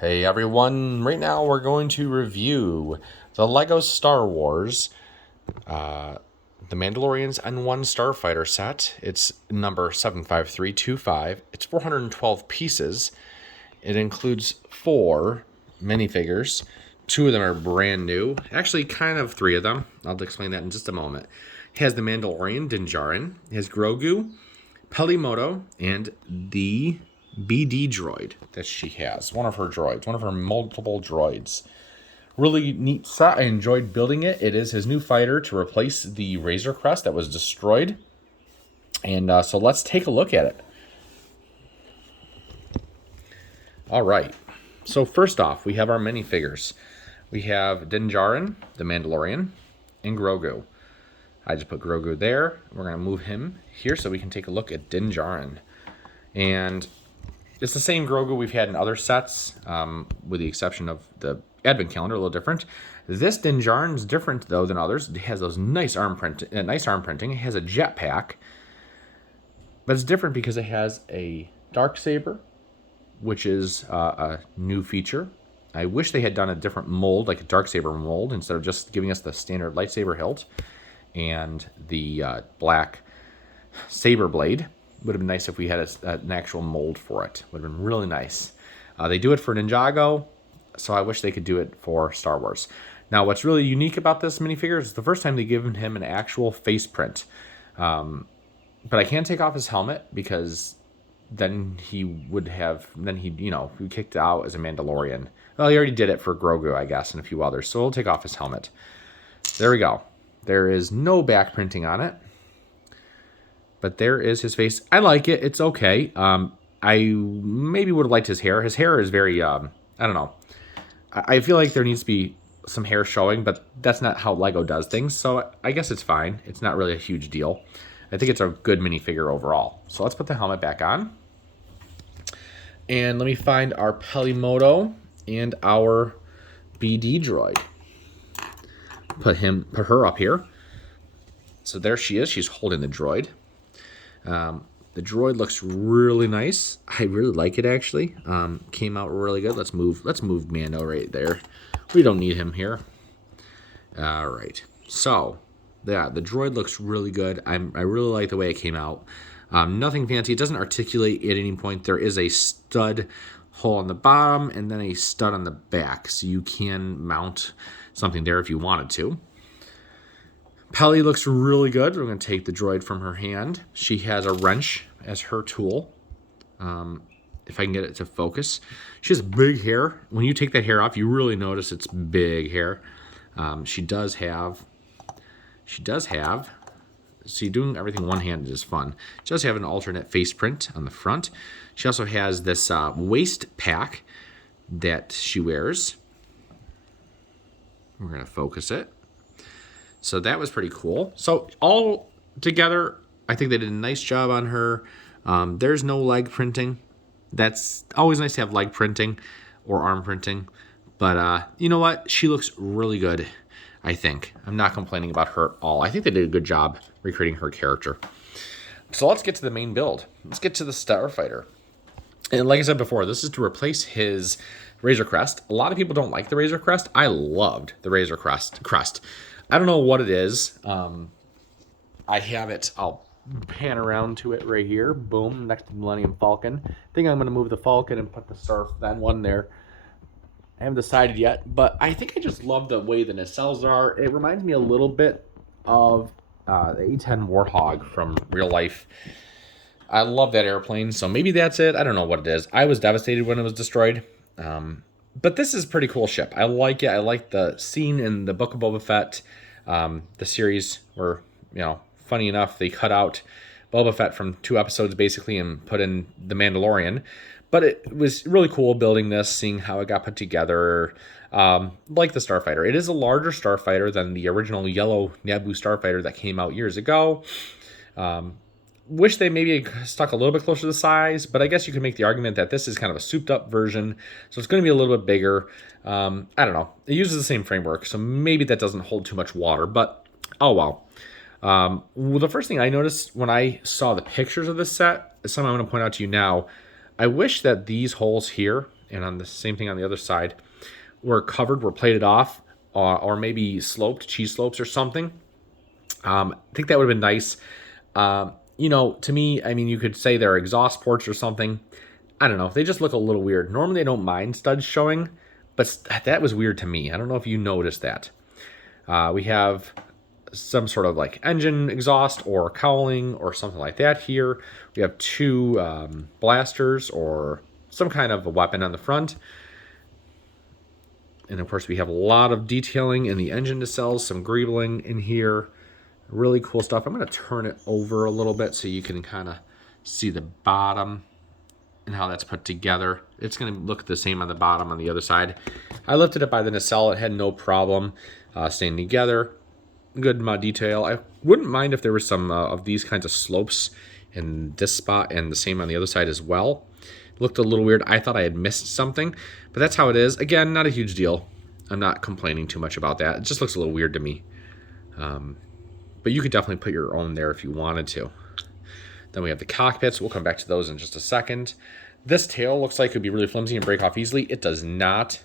Hey everyone, right now we're going to review the LEGO Star Wars, the Mandalorian's N-1 Starfighter set. It's number 75325. It's 412 pieces. It includes 4 minifigures. 2 of them are brand new. Actually, kind of 3 of them. I'll explain that in just a moment. It has the Mandalorian, Din Djarin. It has Grogu, Pelimoto, and the BD droid that she has. One of her droids, one of her multiple droids. Really neat set. I enjoyed building it. It is his new fighter to replace the Razor Crest that was destroyed. And so let's take a look at it. All right. So first off, we have our minifigures. We have Din Djarin, the Mandalorian, and Grogu. I just put Grogu there. We're going to move him here so we can take a look at Din Djarin. And it's the same Grogu we've had in other sets, with the exception of the advent calendar, a little different. This Din Djarin is different, though, than others. It has those nice arm printing. It has a jetpack. But it's different because it has a Darksaber, which is a new feature. I wish they had done a different mold, like a Darksaber mold, instead of just giving us the standard lightsaber hilt and the black saber blade. Would have been nice if we had an actual mold for it. Would have been really nice. They do it for Ninjago, so I wish they could do it for Star Wars. Now, what's really unique about this minifigure is the first time they've given him an actual face print. But I can't take off his helmet because then he would be kicked out as a Mandalorian. Well, he already did it for Grogu, I guess, and a few others. So we'll take off his helmet. There we go. There is no back printing on it. But there is his face. I like it. It's okay. I maybe would have liked his hair. His hair is very, I don't know. I feel like there needs to be some hair showing, but that's not how LEGO does things. So I guess it's fine. It's not really a huge deal. I think it's a good minifigure overall. So let's put the helmet back on. And let me find our Pelimoto and our BD droid. Put her up here. So there she is. She's holding the droid. The droid looks really nice. I really like it, actually. Came out really good. Let's move Mando right there. We don't need him here. All right. So, yeah, the droid looks really good. I really like the way it came out. Nothing fancy. It doesn't articulate at any point. There is a stud hole on the bottom and then a stud on the back, so you can mount something there if you wanted to. Pelly looks really good. We're going to take the droid from her hand. She has a wrench as her tool. If I can get it to focus. She has big hair. When you take that hair off, you really notice it's big hair. She does have, see, doing everything one-handed is fun. She does have an alternate face print on the front. She also has this waist pack that she wears. We're going to focus it. So that was pretty cool. So all together, I think they did a nice job on her. There's no leg printing. That's always nice to have leg printing or arm printing. But you know what? She looks really good, I think. I'm not complaining about her at all. I think they did a good job recreating her character. So let's get to the main build. Let's get to the Starfighter. And like I said before, this is to replace his Razor Crest. A lot of people don't like the Razor Crest. I loved the Razor Crest. I don't know what it is. I have it. I'll pan around to it right here. Boom, next to the Millennium Falcon. I think I'm going to move the Falcon and put the N-1 there. I haven't decided yet, but I think I just love the way the nacelles are. It reminds me a little bit of the A-10 Warthog from real life. I love that airplane, so maybe that's it. I don't know what it is. I was devastated when it was destroyed. But this is a pretty cool ship. I like it. I like the scene in the Book of Boba Fett, the series where, funny enough, they cut out Boba Fett from 2 episodes basically and put in the Mandalorian. But it was really cool building this, seeing how it got put together, like the Starfighter. It is a larger Starfighter than the original yellow Naboo Starfighter that came out years ago. Wish they maybe stuck a little bit closer to the size, but I guess you could make the argument that this is kind of a souped-up version, so it's going to be a little bit bigger. I don't know. It uses the same framework, so maybe that doesn't hold too much water, but oh well. Well, the first thing I noticed when I saw the pictures of this set is something I'm going to point out to you now. I wish that these holes here and on the same thing on the other side, were covered, were plated off, or maybe sloped, cheese slopes or something. I think that would have been nice. To me, I mean, you could say they're exhaust ports or something. I don't know. They just look a little weird. Normally, I don't mind studs showing, but that was weird to me. I don't know if you noticed that. We have some sort of like engine exhaust or cowling or something like that here. We have two blasters or some kind of a weapon on the front. And of course, we have a lot of detailing in the engine nacelles, some greebling in here. Really cool stuff. I'm going to turn it over a little bit so you can kind of see the bottom and how that's put together. It's going to look the same on the bottom on the other side. I lifted it by the nacelle. It had no problem staying together. Good amount of detail. I wouldn't mind if there was some of these kinds of slopes in this spot and the same on the other side as well. It looked a little weird. I thought I had missed something, but that's how it is. Again, not a huge deal. I'm not complaining too much about that. It just looks a little weird to me. But you could definitely put your own there if you wanted to. Then we have the cockpits. We'll come back to those in just a second. This tail looks like it could be really flimsy and break off easily. It does not.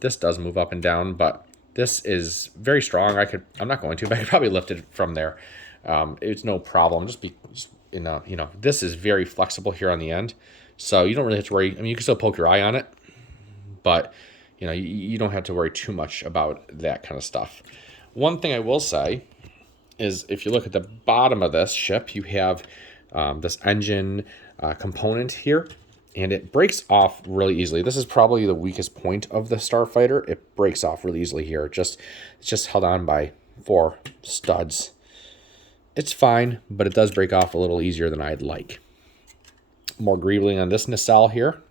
This does move up and down, but this is very strong. I'm not going to, but I could probably lift it from there. It's no problem. This is very flexible here on the end, so you don't really have to worry. I mean, you can still poke your eye on it, but you don't have to worry too much about that kind of stuff. One thing I will say is if you look at the bottom of this ship, you have this engine component here, and it breaks off really easily. This is probably the weakest point of the Starfighter. It breaks off really easily here. It's just held on by 4 studs. It's fine, but it does break off a little easier than I'd like. More greebling on this nacelle here.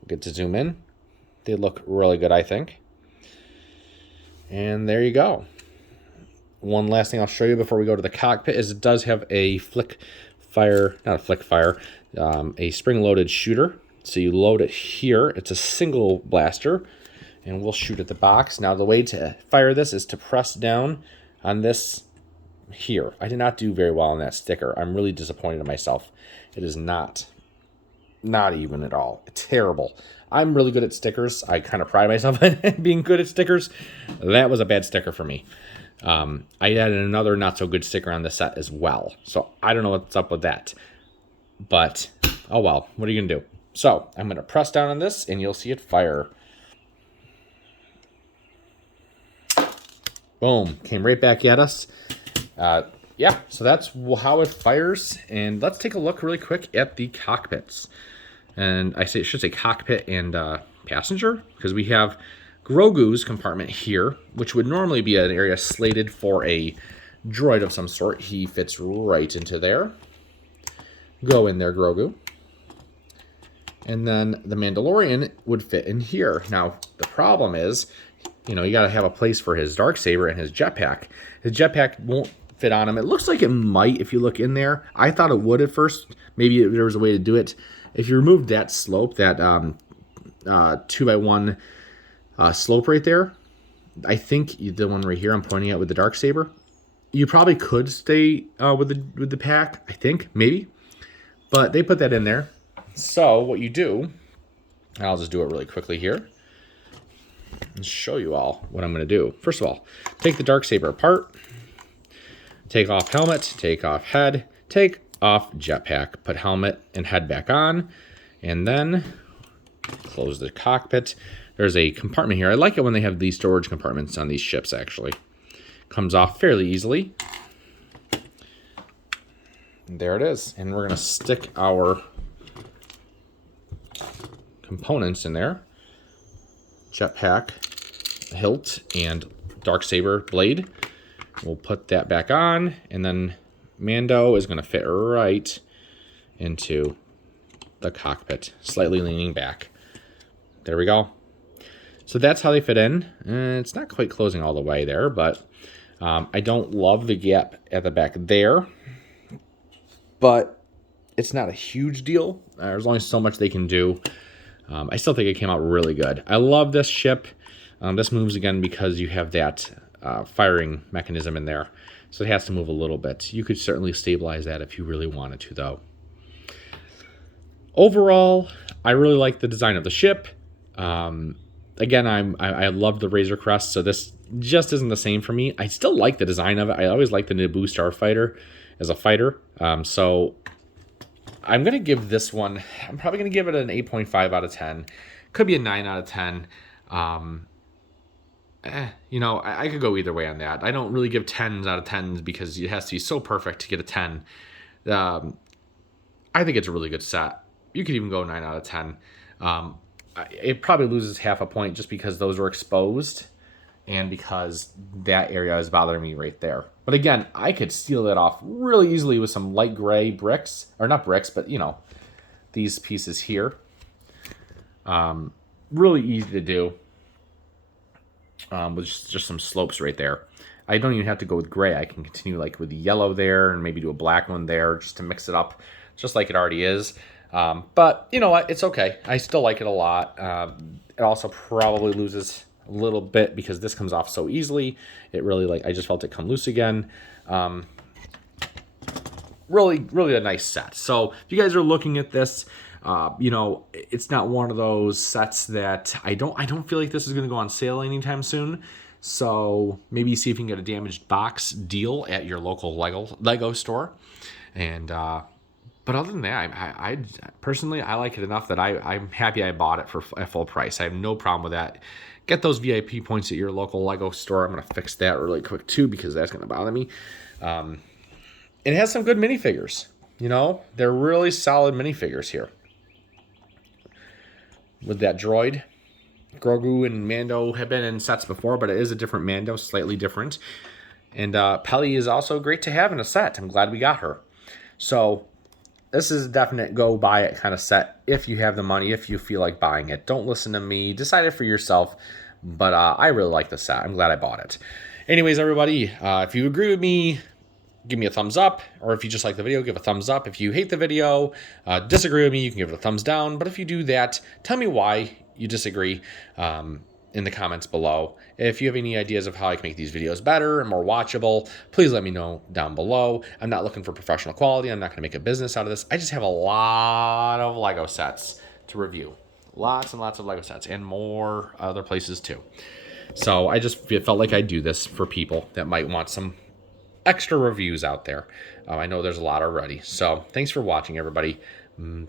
We'll get to zoom in. They look really good, I think. And there you go. One last thing I'll show you before we go to the cockpit is it does have a a spring-loaded shooter. So you load it here. It's a single blaster, and we'll shoot at the box. Now, the way to fire this is to press down on this here. I did not do very well on that sticker. I'm really disappointed in myself. It is not even at all. Terrible. I'm really good at stickers. I kind of pride myself on being good at stickers. That was a bad sticker for me. I added another not so good sticker on the set as well. So I don't know what's up with that. But, oh well, what are you going to do? So I'm going to press down on this and you'll see it fire. Boom. Came right back at us. Yeah, so that's how it fires. And let's take a look really quick at the cockpits. And should say cockpit and passenger, because we have Grogu's compartment here, which would normally be an area slated for a droid of some sort. He fits right into there. Go in there, Grogu. And then the Mandalorian would fit in here. Now, the problem is, you got to have a place for his Darksaber and his jetpack. His jetpack won't fit on him. It looks like it might if you look in there. I thought it would at first. Maybe there was a way to do it. If you remove that slope, that 2x1 slope right there, I think the one right here I'm pointing at with the Darksaber, you probably could stay with the pack, I think, maybe. But they put that in there. So what you do, I'll just do it really quickly here and show you all what I'm going to do. First of all, take the Darksaber apart, take off helmet, take off head, take off jetpack, put helmet and head back on, and then close the cockpit. There's a compartment here. I like it when they have these storage compartments on these ships, actually. Comes off fairly easily. And there it is. And we're going to stick our components in there. Jetpack, hilt, and Darksaber blade. We'll put that back on, and then Mando is going to fit right into the cockpit, slightly leaning back. There we go. So that's how they fit in. It's not quite closing all the way there, but I don't love the gap at the back there. But it's not a huge deal. There's only so much they can do. I still think it came out really good. I love this ship. This moves again because you have that firing mechanism in there. So it has to move a little bit. You could certainly stabilize that if you really wanted to, though. Overall, I really like the design of the ship. Again, I love the Razor Crest, so this just isn't the same for me. I still like the design of it. I always like the Naboo Starfighter as a fighter. So I'm going to give this one, I'm probably going to give it an 8.5 out of 10. Could be a 9 out of 10. You know, I could go either way on that. I don't really give 10s out of 10s because it has to be so perfect to get a 10. I think it's a really good set. You could even go 9 out of 10. It probably loses half a point just because those were exposed and because that area is bothering me right there. But again, I could steal that off really easily with some light gray bricks, or not bricks, but you know, these pieces here. Really easy to do with just some slopes right there. I don't even have to go with gray. I can continue like with the yellow there and maybe do a black one there just to mix it up just like it already is. But you know what? It's okay. I still like it a lot. It also probably loses a little bit because this comes off so easily. It really, like, I just felt it come loose again. Really a nice set. So if you guys are looking at this, you know, it's not one of those sets that I don't feel like this is going to go on sale anytime soon. So maybe see if you can get a damaged box deal at your local Lego store. And but other than that, I personally, I like it enough that I'm happy I bought it for a full price. I have no problem with that. Get those VIP points at your local Lego store. I'm going to fix that really quick too because that's going to bother me. It has some good minifigures. You know, they're really solid minifigures here. With that droid. Grogu and Mando have been in sets before, but it is a different Mando, slightly different. And Peli is also great to have in a set. I'm glad we got her. So this is a definite go buy it kind of set if you have the money, if you feel like buying it. Don't listen to me. Decide it for yourself. But I really like the set. I'm glad I bought it. Anyways, everybody, if you agree with me, give me a thumbs up. Or if you just like the video, give a thumbs up. If you hate the video, disagree with me, you can give it a thumbs down. But if you do that, tell me why you disagree in the comments below. If you have any ideas of how I can make these videos better and more watchable, please let me know down below. I'm not looking for professional quality. I'm not going to make a business out of this. I just have a lot of Lego sets to review. Lots and lots of Lego sets and more other places too. So I just felt like I'd do this for people that might want some extra reviews out there. I know there's a lot already. So thanks for watching, everybody.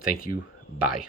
Thank you. Bye.